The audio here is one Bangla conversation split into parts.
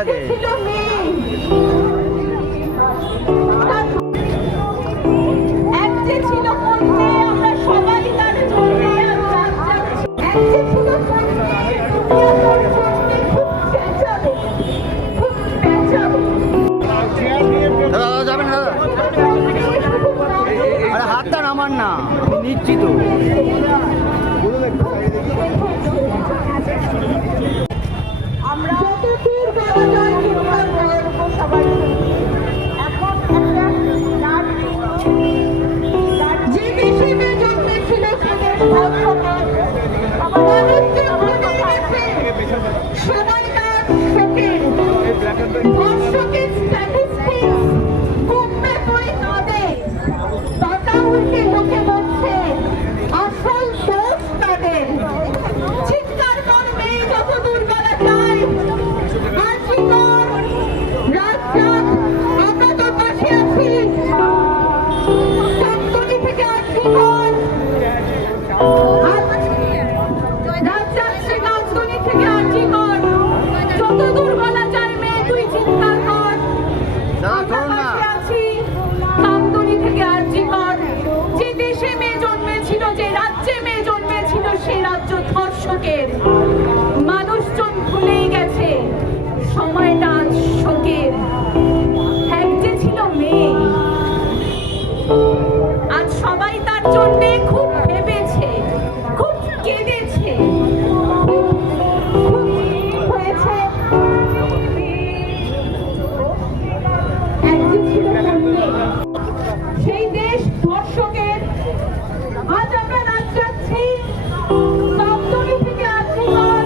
আপনাকে। দাদা যাবেন দাদা? আরে হাতটা নামান না, নিচ্ছি তো। আমরা যে দেশে জন্মেছিল সময়কার শোকের দর্শকের স্ট্যাটিস্টিক্স কমবে বই নদে টাকা উল্টে লোকে বলছে আসল দোষ তাদের। চিৎকার করবে যত দূর বেলা যায় আজীবন রাত রাত আমরা তো পাশে আছি। কান্তনি থেকে আজীবন রাত যাচ্ছে কান্তনি থেকে আজীবন যত দূর বেলা যায় মেয়ে তুই চিৎকার কর। আমরা পাশে আছি কান্তনি থেকে আজীবন। যে দেশে মেয়ে জন্মেছিল, যে রাজ্যে মেয়ে জন্মেছিল, সেই রাজ্য ধর্ষকের। মানুষজন ভুলেই গেছে সময়টা আজ শোকের। এক যে ছিল মেয়ে, আজ সবাই তার জন্য খুব ভেবেছে, খুব কেঁদেছে, খুব হয়েছে। এক যে ছিল মেয়ে, সেই দেশ ধর্ষকের। আজ আমরা রাত যাচ্ছি কান্তনি থেকে আজীবন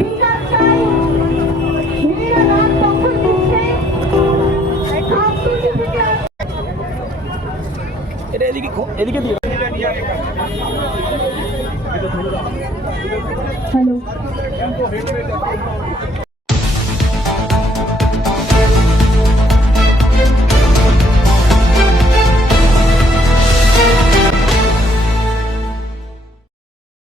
বিচার চাই। মেয়েরা রাত দখল দিচ্ছে কান্তনি থেকে। এটা এদিকে দিয়ে। হ্যালো।